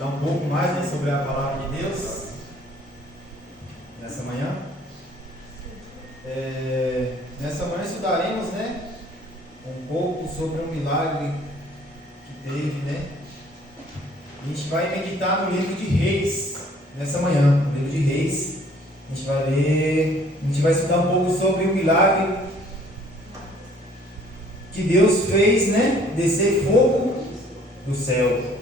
estudar um pouco mais, né, sobre a palavra de Deus nessa manhã. Nessa manhã estudaremos, né, um pouco sobre um milagre que teve, né. A gente vai meditar no livro de Reis nessa manhã, no livro de Reis. A gente vai ler, a gente vai estudar um pouco sobre o milagre que Deus fez, né, descer fogo do céu.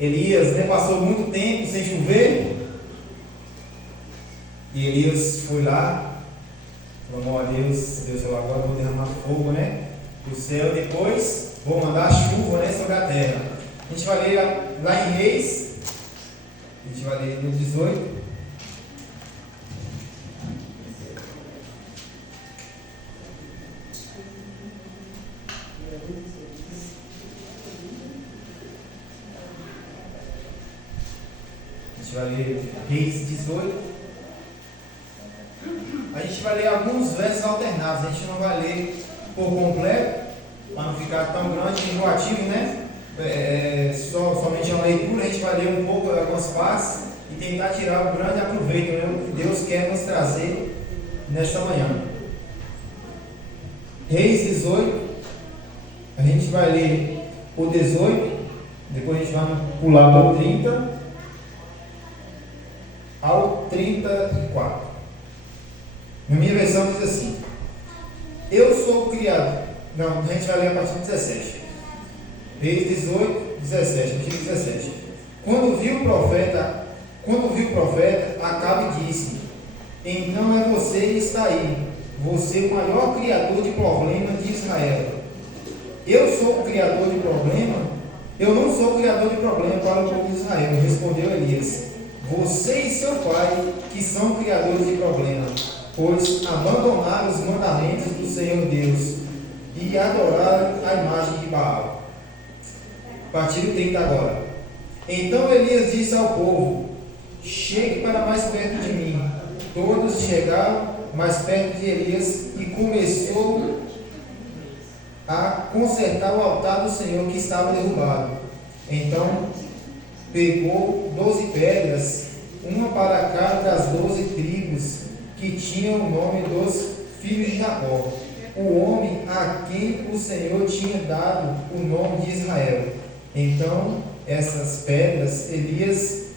Elias, né, passou muito tempo sem chover, e Elias foi lá, clamou a Deus. Deus falou: agora eu vou derramar fogo, né, do céu, depois vou mandar chuva, né, sobre a terra. A gente vai ler lá em Reis, a gente vai ler no 18. A gente vai ler Reis 18. A gente vai ler alguns versos alternados. A gente não vai ler por completo, para não ficar tão grande e enjoativo, né? Somente uma leitura. A gente vai ler um pouco, algumas partes, e tentar tirar o grande aproveito, né, o que Deus quer nos trazer nesta manhã. Reis 18. A gente vai ler o 18. Depois a gente vai pular para o 30 ao 34. Na minha versão diz assim: eu sou o criador. Não, a gente vai ler a partir do 17. Reis 18, 17, versículo 17. Quando viu o profeta, Acabe disse: então é você que está aí, você o maior criador de problemas de Israel. Eu sou o criador de problema? Eu não sou o criador de problema para o povo de Israel, respondeu Elias. Você e seu pai que são criadores de problemas, pois abandonaram os mandamentos do Senhor Deus e adoraram a imagem de Baal. A partir do 30 agora. Então Elias disse ao povo: chegue para mais perto de mim. Todos chegaram mais perto de Elias e começou a consertar o altar do Senhor que estava derrubado. Então pegou 12 pedras, uma para cada das 12 tribos que tinham o nome dos filhos de Jacó, o homem a quem o Senhor tinha dado o nome de Israel. Então essas pedras Elias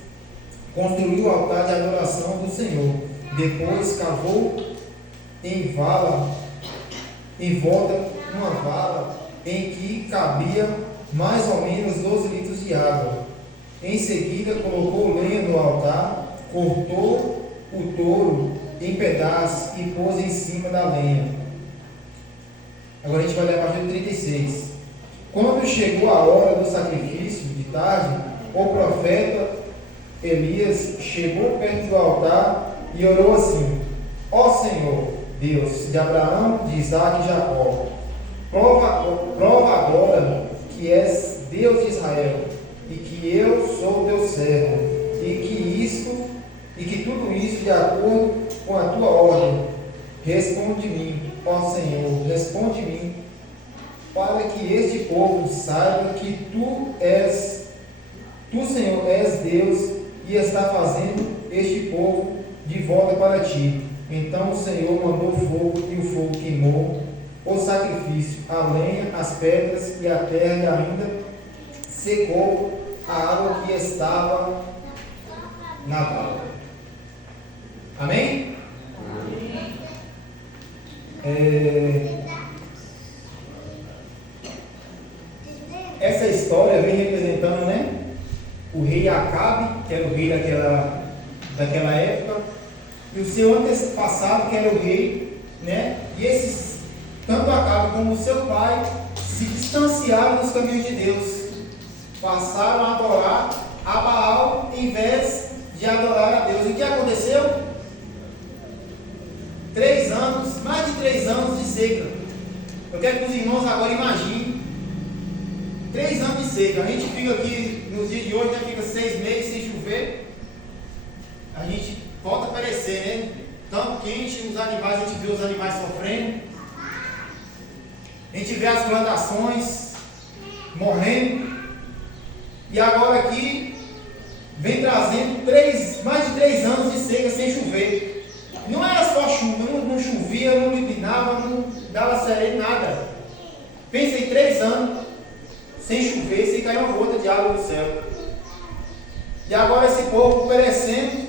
construiu o altar de adoração do Senhor. Depois cavou em volta uma vala em que cabia mais ou menos 12 litros de água. Em seguida colocou lenha no altar, cortou o touro em pedaços e pôs em cima da lenha. Agora a gente vai ler a partir do 36. Quando chegou a hora do sacrifício, de tarde, o profeta Elias chegou perto do altar e orou assim: ó Senhor, Deus de Abraão, de Isaque e Jacó, prova agora que és Deus de Israel, e que eu sou teu servo, e que tudo isso de acordo com a tua ordem. Responde-me, ó Senhor, responde-me, para que este povo saiba que tu, Senhor, és Deus e está fazendo este povo de volta para ti. Então o Senhor mandou fogo, e o fogo queimou o sacrifício, a lenha, as pedras e a terra, e ainda secou a água que estava na vala. Amém? Essa história vem representando, né, o rei Acabe, que era o rei daquela época, e o seu antepassado, que era o rei, né, e esses, tanto Acabe como o seu pai, se distanciaram dos caminhos de Deus, passaram a adorar a Baal em vez de adorar a Deus. E o que aconteceu? 3 anos, mais de 3 anos de seca. Eu quero que os irmãos agora imaginem 3 anos de seca. A gente fica aqui nos dias de hoje, já fica 6 meses sem chover. A gente volta a perecer, né? Tão quente, os animais, a gente vê os animais sofrendo. A gente vê as plantações morrendo. E agora aqui chover. Não era só chuva, não chovia, não iluminava, não dava sereno, nada. Pensei 3 anos sem chover, sem cair uma gota de água do céu. E agora esse povo perecendo.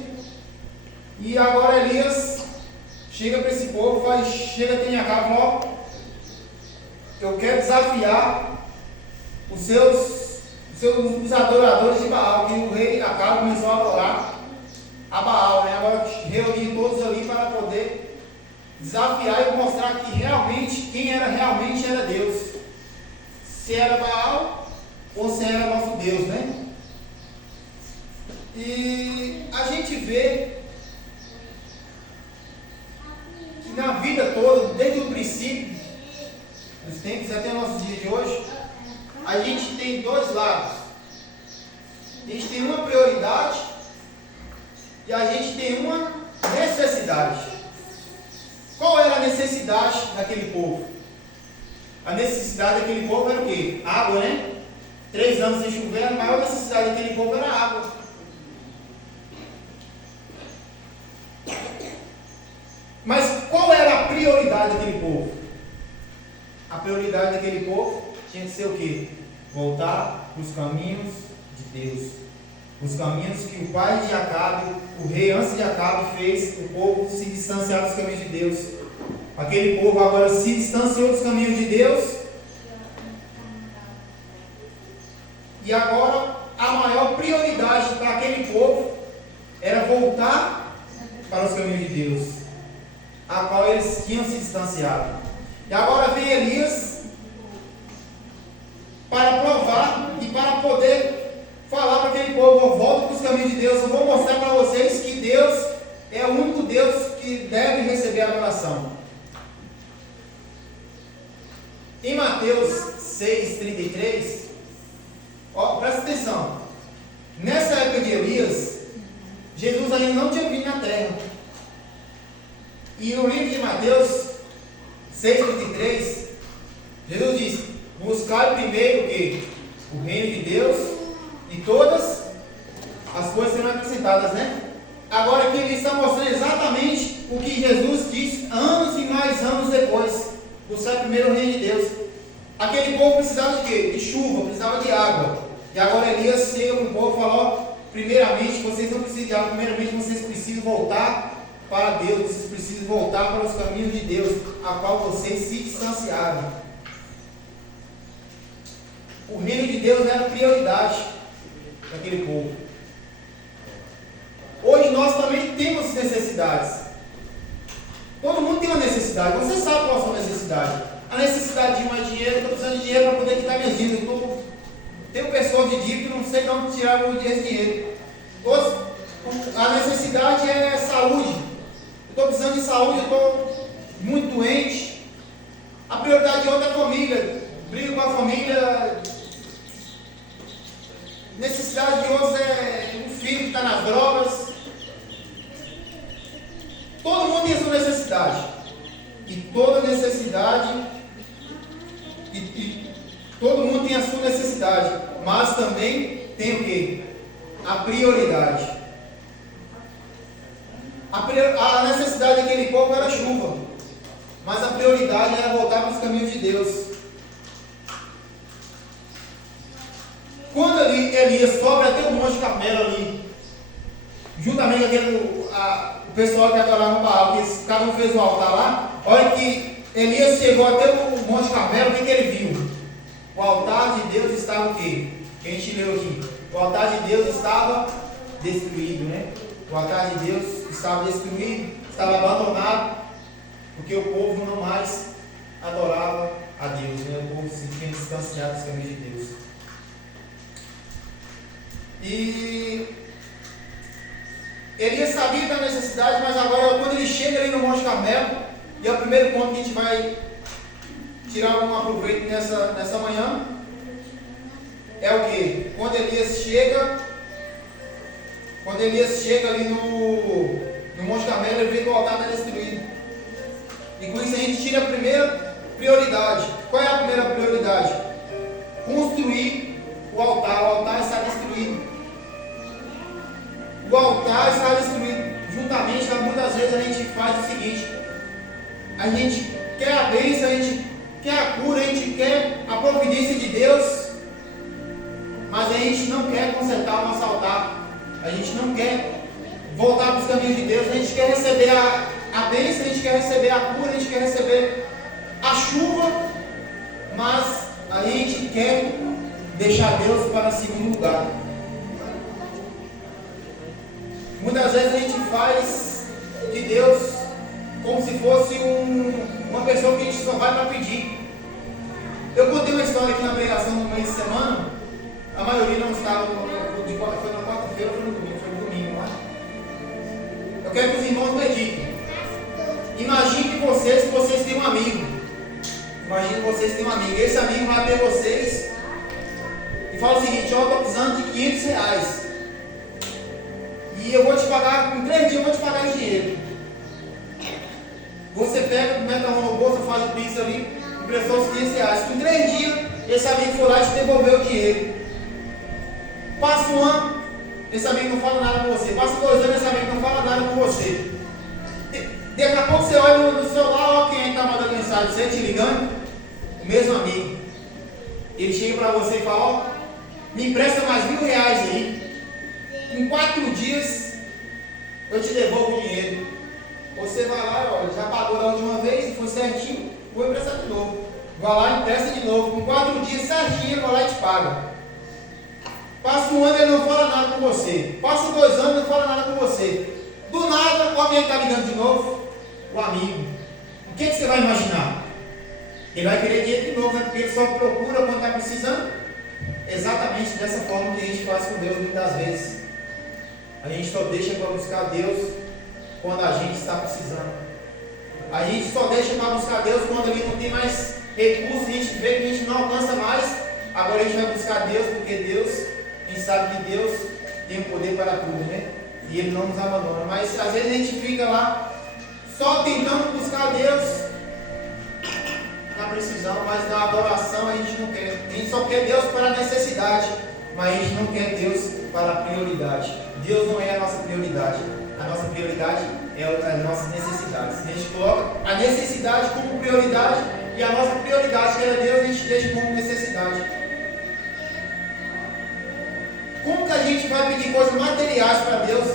E agora Elias chega para esse povo, chega tem a cabo, ó, eu quero desafiar os adoradores de Baal, que o rei Acabe começou a adorar a Baal, né? Agora reuni todos ali para poder desafiar e mostrar que realmente, quem era realmente era Deus. Se era Baal ou se era nosso Deus, né? E a gente vê que na vida toda, desde o princípio dos tempos até o nosso dia de hoje, a gente tem 2 lados. A gente tem uma prioridade e a gente tem uma necessidade. Qual era a necessidade daquele povo? A necessidade daquele povo era o quê? Água, né? 3 anos sem chover, a maior necessidade daquele povo era água. Mas qual era a prioridade daquele povo? A prioridade daquele povo tinha que ser o quê? Voltar para os caminhos de Deus. Os caminhos que o pai de Acabe, o rei antes de Acabe, fez o povo se distanciar dos caminhos de Deus. Aquele povo agora se distanciou dos caminhos de Deus. E agora a maior prioridade para aquele povo era voltar para os caminhos de Deus, a qual eles tinham se distanciado. E agora vem Elias para provar e para poder falar para aquele povo: volta para os caminhos de Deus. Eu vou mostrar para vocês que Deus é o único Deus que deve receber a adoração. Em Mateus 6,33, presta atenção. Nessa época de Elias, Jesus ainda não tinha vindo na terra. E no livro de Mateus 6,33, Jesus diz: buscai primeiro o quê? O reino de Deus, e todas as coisas serão acrescentadas, né? Agora aqui ele está mostrando exatamente o que Jesus disse anos e mais anos depois: buscar primeiro o reino de Deus. Aquele povo precisava de quê? De chuva, precisava de água. E agora Elias chega para o povo e fala: ó, primeiramente vocês não precisam de água, primeiramente vocês precisam voltar para Deus, vocês precisam voltar para os caminhos de Deus, a qual vocês se distanciaram. O reino de Deus era prioridade daquele povo. Hoje nós também temos necessidades. Todo mundo tem uma necessidade. Você sabe qual é a sua necessidade. A necessidade de mais dinheiro. Estou precisando de dinheiro para poder quitar minhas dívidas. Tenho pessoas de dívida e não sei de onde tirar esse dinheiro. A necessidade é saúde. Estou precisando de saúde, eu estou muito doente. A prioridade de outra é a família. Brigo com a família. Necessidade de outros é um filho que está nas drogas. Todo mundo tem a sua necessidade. E toda necessidade, todo mundo tem a sua necessidade. Mas também tem o quê? A prioridade. A necessidade daquele povo era chuva, mas a prioridade era voltar para os caminhos de Deus. Quando Elias sobe até o Monte Carmelo ali, juntamente com o pessoal que adorava Baal, que cada um fez o altar lá, olha que Elias chegou até o Monte Carmelo, o que ele viu? O altar de Deus estava o quê? Que a gente leu aqui. O altar de Deus estava destruído, né? O altar de Deus estava destruído, estava abandonado, porque o povo não mais adorava a Deus, né? O povo se tinha distanciado dos caminhos de Deus. E Elias sabia da necessidade, mas agora quando ele chega ali no Monte Carmelo, e é o primeiro ponto que a gente vai tirar algum aproveito nessa manhã, é o que? Quando Elias chega ali no Monte Carmelo, ele vê que o altar está destruído. E com isso a gente tira a primeira prioridade. Qual é a primeira prioridade? Construir o altar. O altar está destruído. O altar está destruído. Juntamente, muitas não quer consertar o nosso altar, a gente não quer voltar para os caminhos de Deus, a gente quer receber a bênção, a gente quer receber a cura, a gente quer receber a chuva, mas a gente quer deixar Deus para segundo lugar. Muitas vezes a gente faz de Deus como se fosse uma pessoa que a gente só vai para pedir. Eu contei uma história aqui na pregação no meio de semana, a maioria não estava, foi na quarta-feira ou foi no domingo, não é? Eu quero que os irmãos meditem. Imagine que vocês têm um amigo. Imagine que vocês têm um amigo. Esse amigo vai ter vocês e fala o seguinte: eu estou precisando de R$500. E eu vou te pagar, em 3 dias eu vou te pagar esse dinheiro. Você pega, mete a mão no bolso, faz o pix ali, emprestou os R$500. Em 3 dias, esse amigo foi lá e te devolveu o dinheiro. Passa um ano, esse amigo não fala nada com você. Passa 2 anos, esse amigo não fala nada com você. Daqui a pouco você olha no celular, olha quem está mandando mensagem, você te ligando, o mesmo amigo. Ele chega para você e fala: ó, me empresta mais R$1.000 aí. Em 4 dias eu te devolvo o dinheiro. Você vai lá, olha, já pagou da última vez, foi certinho, vou emprestar de novo. Vai lá, empresta de novo. Em 4 dias certinho ele vai lá e te paga. Passa um ano, ele não fala nada com você. Passa 2 anos, ele não fala nada com você. Do nada, alguém está ligando de novo, o amigo. O que você vai imaginar? Ele vai querer dinheiro de novo, né? Porque ele só procura quando está precisando. Exatamente dessa forma que a gente faz com Deus muitas vezes. A gente só deixa para buscar Deus quando a gente está precisando. A gente só deixa para buscar Deus quando ele não tem mais recursos, a gente vê que a gente não alcança mais. Agora a gente vai buscar Deus porque Deus, a gente sabe que Deus tem o poder para tudo, né? E Ele não nos abandona. Mas às vezes a gente fica lá só tentando buscar Deus na precisão, mas na adoração a gente não quer. A gente só quer Deus para a necessidade, mas a gente não quer Deus para a prioridade. Deus não é a nossa prioridade. A nossa prioridade é as nossas necessidades. A gente coloca a necessidade como prioridade e a nossa prioridade, que era Deus, a gente deixa como necessidade. Como que a gente vai pedir coisas materiais para Deus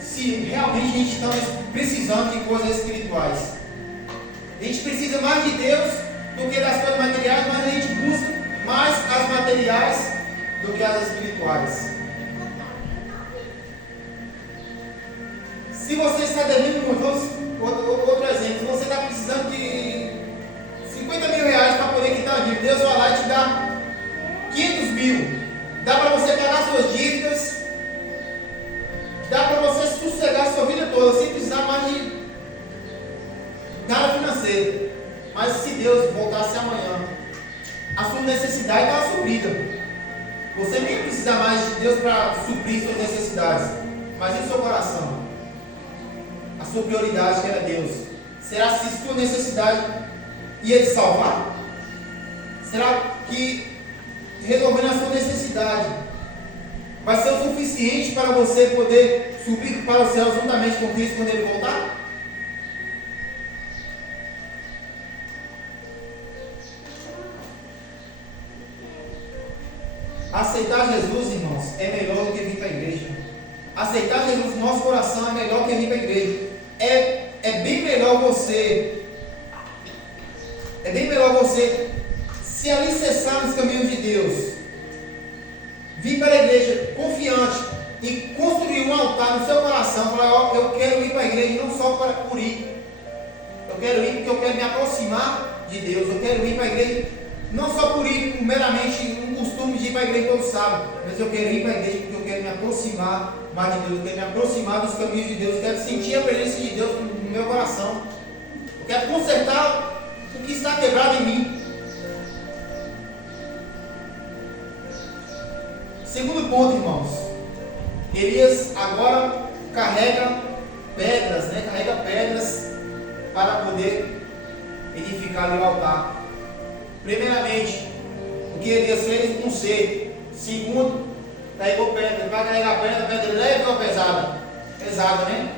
se realmente a gente está precisando de coisas espirituais? A gente precisa mais de Deus do que das coisas materiais, mas a gente busca mais as materiais do que as espirituais. Se você está devendo muito, outro exemplo, se você está precisando de R$50.000 para poder quitar a dívida, Deus vai lá e te dá 500 mil. Dá para você pagar suas dívidas, dá para você sossegar a sua vida toda, sem precisar mais de nada financeiro. Mas se Deus voltasse amanhã, a sua necessidade está suprida. Você nem precisa mais de Deus para suprir suas necessidades, mas em seu coração, a sua prioridade que era Deus, será que sua necessidade ia te salvar? Será que resolvendo a sua necessidade vai ser o suficiente para você poder subir para os céus juntamente com Cristo quando Ele voltar? Aceitar Jesus, irmãos, é melhor do que vir para a igreja. Aceitar Jesus no nosso coração é melhor que vir para a igreja. É bem melhor você se alicerçar nos caminhos de Deus, vir para a igreja confiante e construir um altar no seu coração. Falar: ó, eu quero ir para a igreja não só por ir, eu quero ir porque eu quero me aproximar de Deus. Eu quero ir para a igreja não só por ir meramente um costume de ir para a igreja todo sábado, mas eu quero ir para a igreja porque eu quero me aproximar mais de Deus, eu quero me aproximar dos caminhos de Deus, eu quero sentir a presença de Deus no meu coração, eu quero consertar o que está quebrado em mim. Segundo ponto, irmãos, Elias agora carrega pedras, carrega pedras para poder edificar o altar. Primeiramente, o que Elias fez? Um cerco. Segundo, carregou pedra. Ele vai carregar pedra leve ou pesada? Pesada, né?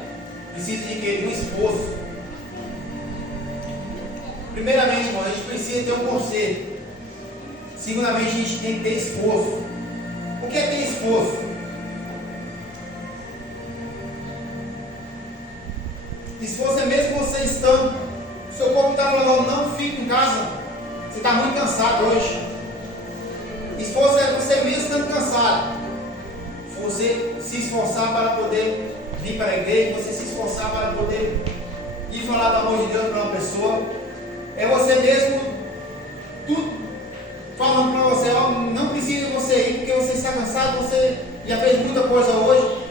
Precisa de quê? De um esforço. Primeiramente, irmão, a gente precisa ter um conserto. Segundamente, a gente tem que ter esforço. O que é ter esforço? Esforço é mesmo você estando, seu corpo está falando, não fique em casa, você está muito cansado hoje. Esforço é você mesmo estando cansado, você se esforçar para poder vir para a igreja, você se esforçar para poder ir falar do amor de Deus para uma pessoa. É você mesmo, tudo falando para você, ó, não precisa você ir porque você está cansado, você já fez muita coisa hoje,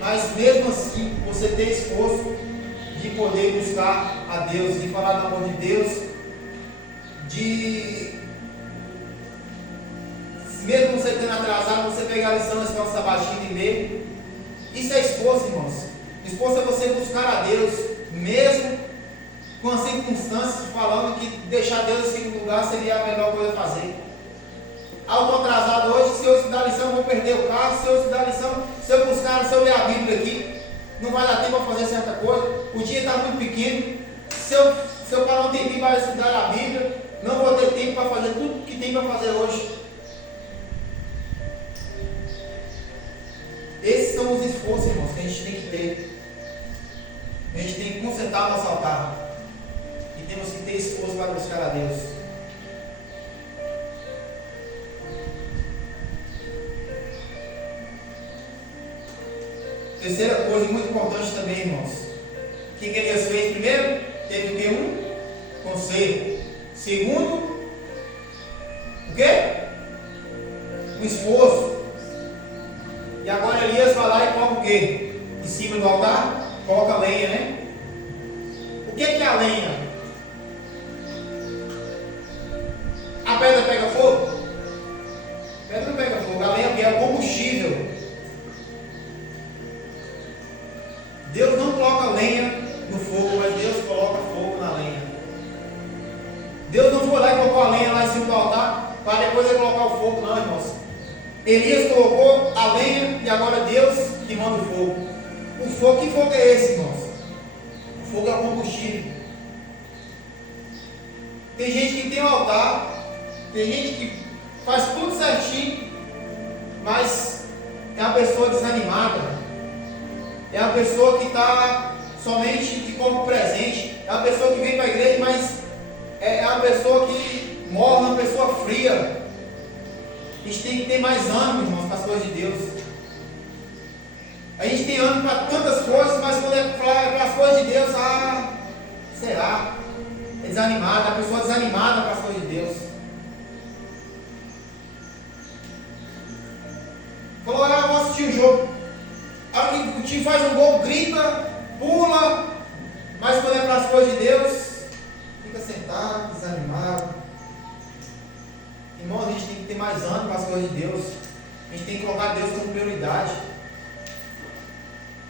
mas mesmo assim você tem esforço de poder buscar a Deus, de falar do amor de Deus, de mesmo você tendo atrasado, você pegar a lição na escola sabatina e ler. Isso é esforço, irmãos. Esforço é você buscar a Deus, mesmo com as circunstâncias, falando que deixar Deus em segundo lugar seria a melhor coisa a fazer. Eu estou atrasado hoje, se eu estudar a lição, eu vou perder o carro. Se eu estudar a lição, se eu ler a Bíblia aqui, não vai dar tempo para fazer certa coisa. O dia está muito pequeno. Se eu parar um tempinho para estudar a Bíblia, não vou ter tempo para fazer tudo que tem para fazer hoje. Esses são os esforços, irmãos, que a gente tem que ter. A gente tem que consertar nosso altar. E temos que ter esforço para buscar a Deus. Terceira coisa muito importante também, irmãos. O que Elias fez primeiro? Teve o que? Conselho. Segundo, o que? Um esforço. E agora Elias vai lá e coloca o quê? Em cima do altar? Coloca a lenha, né? O que é a lenha? A pedra pega fogo? A pedra não pega fogo. A lenha é o combustível. Deus não coloca lenha no fogo, mas Deus coloca fogo na lenha. Deus não foi lá e colocou a lenha lá em cima do altar para depois ele colocar o fogo, não, irmãos. Elias colocou a lenha e agora Deus que manda o fogo. O fogo, que fogo é esse, irmãos? O fogo é o combustível. Tem gente que tem um altar, tem gente que faz tudo certinho, mas é uma pessoa desanimada. É uma pessoa que está somente de corpo presente. É uma pessoa que vem para a igreja, mas é uma pessoa que morre, uma pessoa fria. A gente tem que ter mais ânimo, irmãos, para as coisas de Deus. A gente tem ânimo para tantas coisas, mas quando é para as coisas de Deus, será? É desanimada, a pessoa desanimada para as coisas de Deus. Falou, eu vou assistir o jogo. A hora que o time faz um gol, grita, pula, mas quando é para as coisas de Deus, fica sentado, desanimado. Irmãos, a gente tem que ter mais ânimo para as coisas de Deus. A gente tem que colocar Deus como prioridade.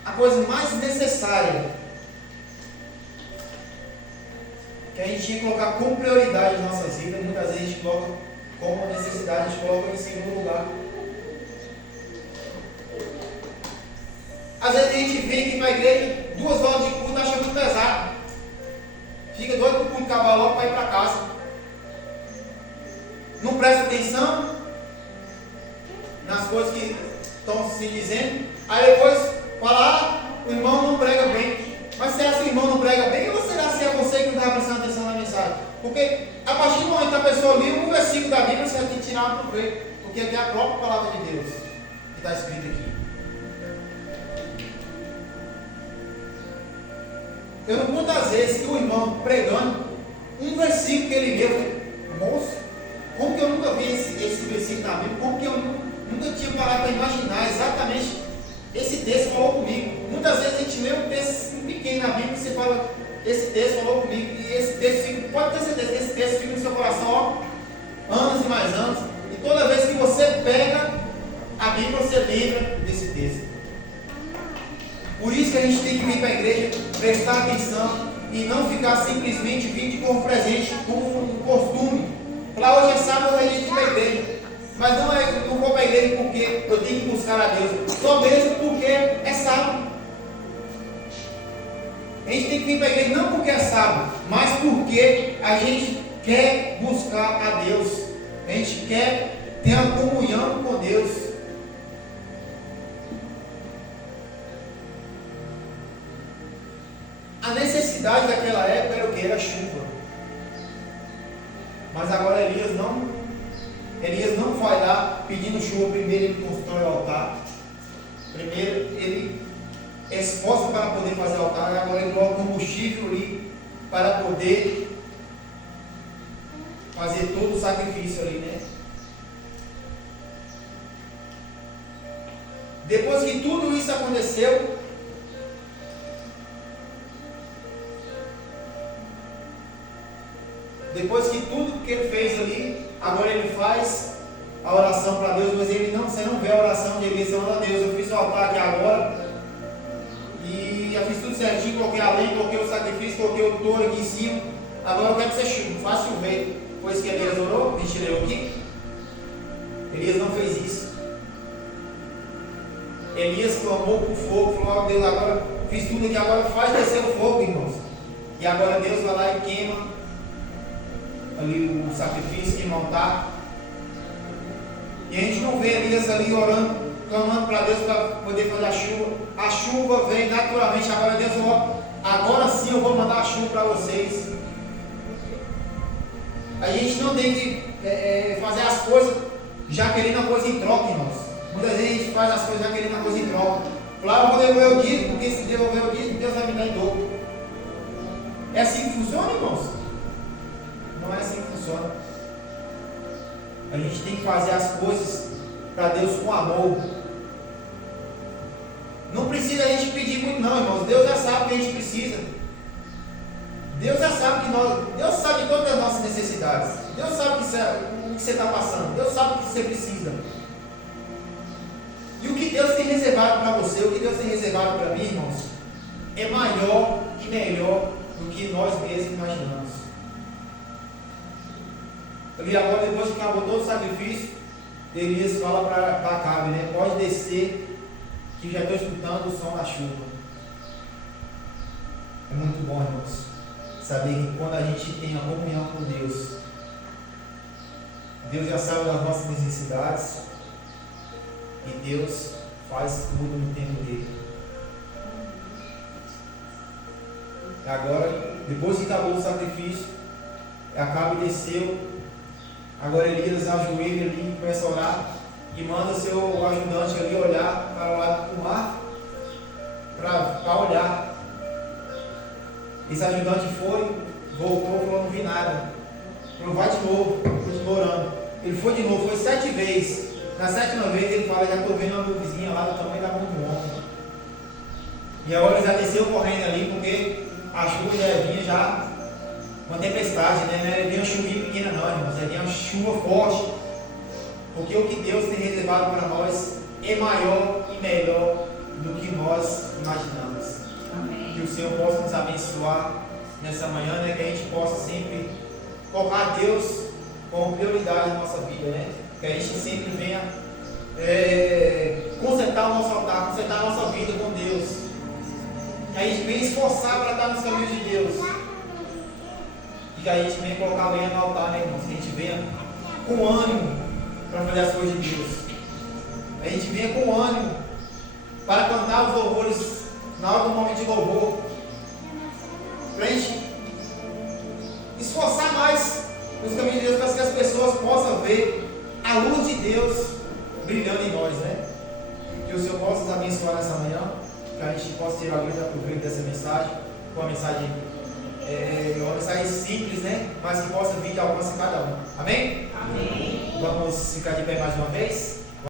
A coisa mais necessária que a gente tinha que colocar como prioridade nas nossas vidas, muitas vezes a gente coloca como necessidade, a gente coloca em segundo lugar. Às vezes a gente vem aqui para a igreja, 2 horas de culto, acha muito pesado. Fica doido para o culto acabar logo para ir para casa. Não presta atenção nas coisas que estão se dizendo. Aí depois fala, o irmão não prega bem. Mas será que o irmão não prega bem? Ou será que é você que não está prestando atenção na mensagem? Porque a partir do momento que a pessoa lê um versículo da Bíblia, você vai ter que tirar para ver. Porque aqui é a própria palavra de Deus que está escrita aqui. Eu não quantas vezes que o irmão pregando um versículo que ele leu, eu falei, moço, como que eu nunca vi esse versículo na Bíblia? Como que eu nunca tinha parado para imaginar exatamente esse texto falou comigo? Muitas vezes a gente lê um texto pequeno na Bíblia e você fala, esse texto falou comigo, e esse texto fica, pode ter certeza, esse texto fica no seu coração, ó, anos e mais anos, e toda vez que você pega a Bíblia, você lembra desse texto. Por isso que a gente tem que vir para a igreja, prestar atenção e não ficar simplesmente vindo de corpo presente como um costume. Falar, hoje é sábado, a gente vai para a igreja. Mas não vou para a igreja porque eu tenho que buscar a Deus. Só mesmo porque é sábado. A gente tem que vir para a igreja não porque é sábado, mas porque a gente quer buscar a Deus. A gente quer ter uma comunhão com Deus. quer a chuva. Mas agora Elias não vai lá pedindo chuva. Primeiro ele constrói o altar. Primeiro ele esforça para poder fazer o altar. E agora ele coloca combustível ali para poder fazer todo o sacrifício ali, né? Depois que tudo isso aconteceu, depois que tudo que ele fez ali, agora ele faz a oração para Deus, mas você não vê a oração de Elias falando a Deus, eu fiz o altar aqui agora, e eu fiz tudo certinho, coloquei a lenha, coloquei o sacrifício, coloquei o touro aqui em cima, agora eu quero que você faça chover. Foi isso que Elias orou, a gente leu aqui. Elias não fez isso. Elias clamou por fogo, falou: Deus, agora fiz tudo aqui, agora faz descer o fogo, irmãos. E agora Deus vai lá e queima ali o sacrifício, queima o altar. E a gente não vê Elias ali orando, clamando para Deus para poder fazer a chuva. A chuva vem naturalmente. Agora Deus falou: agora sim eu vou mandar a chuva para vocês. A gente não tem que fazer as coisas já querendo a coisa em troca, irmãos. Muitas vezes a gente faz as coisas já querendo a coisa em troca. Claro, eu vou devolver o dízimo, porque se devolver o dízimo, Deus vai me dar em dobro. É assim que funciona, irmãos? Não é assim que funciona. A gente tem que fazer as coisas para Deus com amor. Não precisa a gente pedir muito não, irmãos. Deus já sabe o que a gente precisa. Deus já sabe Deus sabe todas as nossas necessidades. Deus sabe o que você está passando. Deus sabe o que você precisa. E o que Deus tem reservado para você, o que Deus tem reservado para mim, irmãos, é maior e melhor do que nós mesmos imaginamos. E agora, depois que acabou todo o sacrifício, Elias fala para Acabe, né? Pode descer, que já estou escutando o som da chuva. É muito bom, irmãos, saber que quando a gente tem a comunhão com Deus, Deus já sabe das nossas necessidades e Deus faz tudo no tempo dele. Agora, depois que acabou o sacrifício, Acabe desceu. Agora Elias ajoelha ali, começa a orar e manda seu ajudante ali olhar para o lado do mar para olhar. Esse ajudante foi, voltou, falou: não vi nada. Falou: vai de novo, continuou orando. Ele foi de novo, foi 7 vezes. Na 7ª vez ele fala: já estou vendo uma nuvenzinha lá do tamanho da mão do homem. E agora ele já desceu correndo ali, porque a chuva já vinha já uma tempestade, né? Não era bem uma chuvinha pequena não, irmãos, era bem uma chuva forte. Porque o que Deus tem reservado para nós é maior e melhor do que nós imaginamos. Amém. Que o Senhor possa nos abençoar nessa manhã, né? Que a gente possa sempre colocar Deus como prioridade na nossa vida, né? Que a gente sempre venha consertar o nosso altar, consertar a nossa vida com Deus. Que a gente venha esforçar para estar nos caminhos de Deus. E que a gente venha colocar a lenha no altar, né, irmãos? Que a gente venha com ânimo para fazer as coisas de Deus. A gente venha com ânimo para cantar os louvores na hora do momento de louvor. Para a gente esforçar mais nos caminhos de Deus, para que as pessoas possam ver a luz de Deus brilhando em nós, né? Que o Senhor possa nos abençoar nessa manhã, que a gente possa tirar grande proveito dessa mensagem, uma mensagem simples, né? Mas que possa vir de alcance a cada um. Amém? Amém. Vamos ficar de pé mais uma vez?